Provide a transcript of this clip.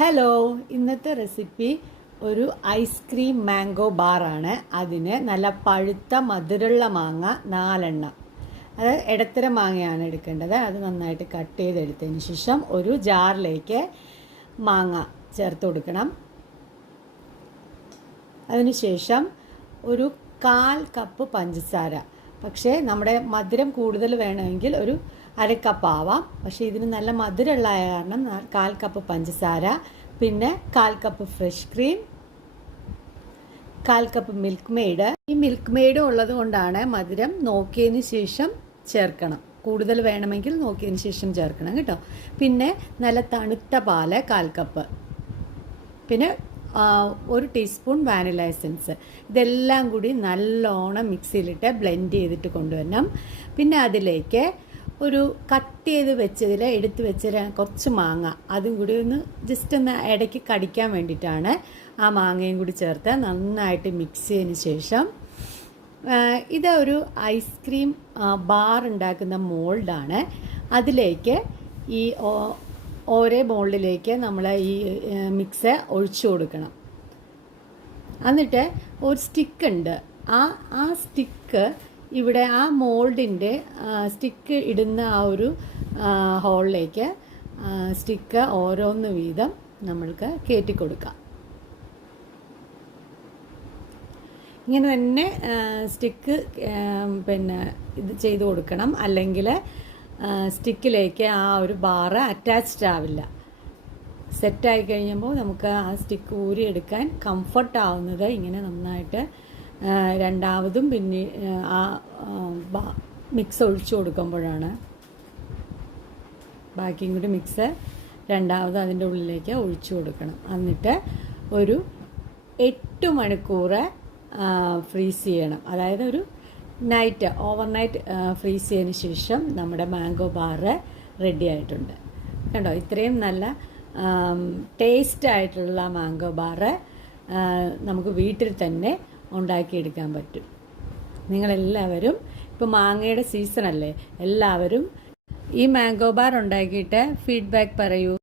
Hello, ഇന്നത്തെ recipe ഒരു ice cream mango ബാറാണ്. അതിന് നല്ല പഴുത്ത മധുരമുള്ള മാങ്ങ 4 അത് ഇടത്തരം മാങ്ങയാണ് എടുക്കേണ്ടത്. അത് നന്നായിട്ട് കട്ട് ചെയ്തെടുത്തതിന് ശേഷം ഒരു ജാറിലേക്ക് മാങ്ങ ചേർത്ത് കൊടുക്കണം. അതിനുശേഷം ഒരു 1/4 കപ്പ് പഞ്ചസാര, പക്ഷേ നമ്മുടെ മധുരം കൂടുതൽ വേണമെങ്കിൽ ഒരു 1/2 കപ്പ് ആവാം. പക്ഷേ ഇതിന് നല്ല മധുരമുള്ള കാരണം 1/4 കപ്പ് പഞ്ചസാര, പിന്നെ 1/4 cup fresh cream, 1/4 cup milk made. ഈ മിൽക്ക് മെയ്ഡ് ഉള്ളത് കൊണ്ടാണ് മധുരം നോക്കിയതിന് ശേഷം ചേർക്കണം. കൂടുതൽ വേണമെങ്കിൽ നോക്കിയതിന് ശേഷം ചേർക്കണം കേട്ടോ. പിന്നെ നല്ല തണുത്ത പാല് 1/4 കപ്പ്, പിന്നെ 1 ടീസ്പൂൺ വാനില എസൻസ്. ഇതെല്ലാം കൂടി നല്ലോണം മിക്സിയിലിട്ട് ബ്ലെൻഡ് ചെയ്തിട്ട് കൊണ്ടുവരണം. പിന്നെ അതിലേക്ക് ഒരു കട്ട് ചെയ്ത് വെച്ചതിൽ എടുത്ത് വെച്ച കുറച്ച് മാങ്ങ, അതും കൂടി ഒന്ന് ജസ്റ്റ് ഒന്ന് ഇടയ്ക്ക് കടിക്കാൻ വേണ്ടിയിട്ടാണ് ആ മാങ്ങയും കൂടി ചേർത്ത് നന്നായിട്ട് മിക്സ് ചെയ്തതിന് ശേഷം, ഇത് ഒരു ഐസ്ക്രീം ബാർ ഉണ്ടാക്കുന്ന മോൾഡാണ്. അതിലേക്ക് ഈ ഓരോ മോൾഡിലേക്ക് നമ്മൾ ഈ മിക്സ് ഒഴിച്ചു കൊടുക്കണം. എന്നിട്ട് ഒരു സ്റ്റിക്ക് ഉണ്ട്, ആ സ്റ്റിക്ക് ഇവിടെ ആ മോൾഡിൻ്റെ സ്റ്റിക്ക് ഇടുന്ന ആ ഒരു ഹോളിലേക്ക് സ്റ്റിക്ക് ഓരോന്ന് വീതം നമ്മൾക്ക് കയറ്റി കൊടുക്കാം. ഇങ്ങനെ തന്നെ സ്റ്റിക്ക് പിന്നെ ഇത് ചെയ്ത് കൊടുക്കണം, അല്ലെങ്കിൽ സ്റ്റിക്കിലേക്ക് ആ ഒരു ബാറ് അറ്റാച്ച്ഡ് ആവില്ല. സെറ്റായി കഴിയുമ്പോൾ നമുക്ക് ആ സ്റ്റിക്ക് ഊരിയെടുക്കാൻ കംഫർട്ടാവുന്നത് ഇങ്ങനെ നന്നായിട്ട് രണ്ടാമതും പിന്നെ ആ മിക്സ് ഒഴിച്ചു കൊടുക്കുമ്പോഴാണ്. ബാക്കിയും കൂടി മിക്സ് രണ്ടാമത് അതിൻ്റെ ഉള്ളിലേക്ക് ഒഴിച്ചു കൊടുക്കണം. എന്നിട്ട് ഒരു 8 മണിക്കൂർ ഫ്രീസ് ചെയ്യണം. അതായത് ഒരു ഓവർനൈറ്റ് ഫ്രീസ് ചെയ്തതിന് ശേഷം നമ്മുടെ മാംഗോ ബാറ് റെഡി ആയിട്ടുണ്ട്. കണ്ടോ, ഇത്രയും നല്ല ടേസ്റ്റ് ആയിട്ടുള്ള മാംഗോ ബാറ് നമുക്ക് വീട്ടിൽ തന്നെ ഉണ്ടാക്കിയെടുക്കാൻ പറ്റും. നിങ്ങളെല്ലാവരും, ഇപ്പോൾ മാങ്ങയുടെ സീസണല്ലേ, എല്ലാവരും ഈ മാംഗോ ബാർ ഉണ്ടാക്കിയിട്ട് ഫീഡ്ബാക്ക് പറയൂ.